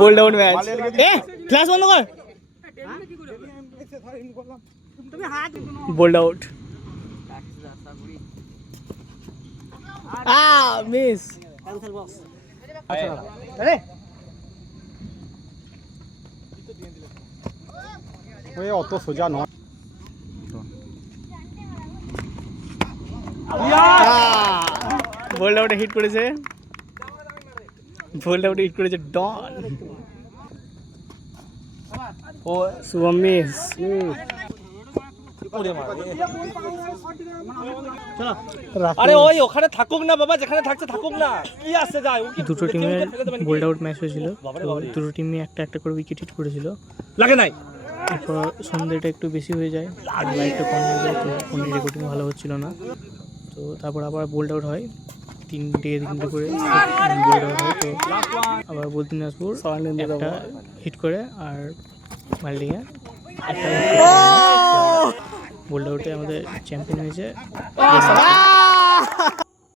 Bold out match. এ class বন্ধ কর। Bowled out. মিস। আরে ওই অত সোজা নয়। বোল্ড আউটে হিট করেছে, বোল্ড আউটে হিট করেছে ডন। ও শুভম মিস। আরে ওই ওখানে থাকুক না বাবা, যেখানে থাকছে থাকুক না, কি আসছে যায়। দুটো টিমের বোল্ড আউট ম্যাচ হয়েছিল, দুটো টিমই একটা একটা করে উইকেট হিট করেছিল। লাগে নাই। এরপর সন্ধ্যেটা একটু বেশি হয়ে যায়, আর লাইটটা কম হয়ে যায়, তো ফোনের রেকর্ডিং ভালো হচ্ছিল না। তো তারপর আবার বোল্ড আউট হয়, তিনটে করে বোল্ড আউট হয়। তো আবার বদ্রীনাথপুর একটা হিট করে, আর মালডিঙা একটা বোল্ড আউটে আমাদের চ্যাম্পিয়ন হয়েছে।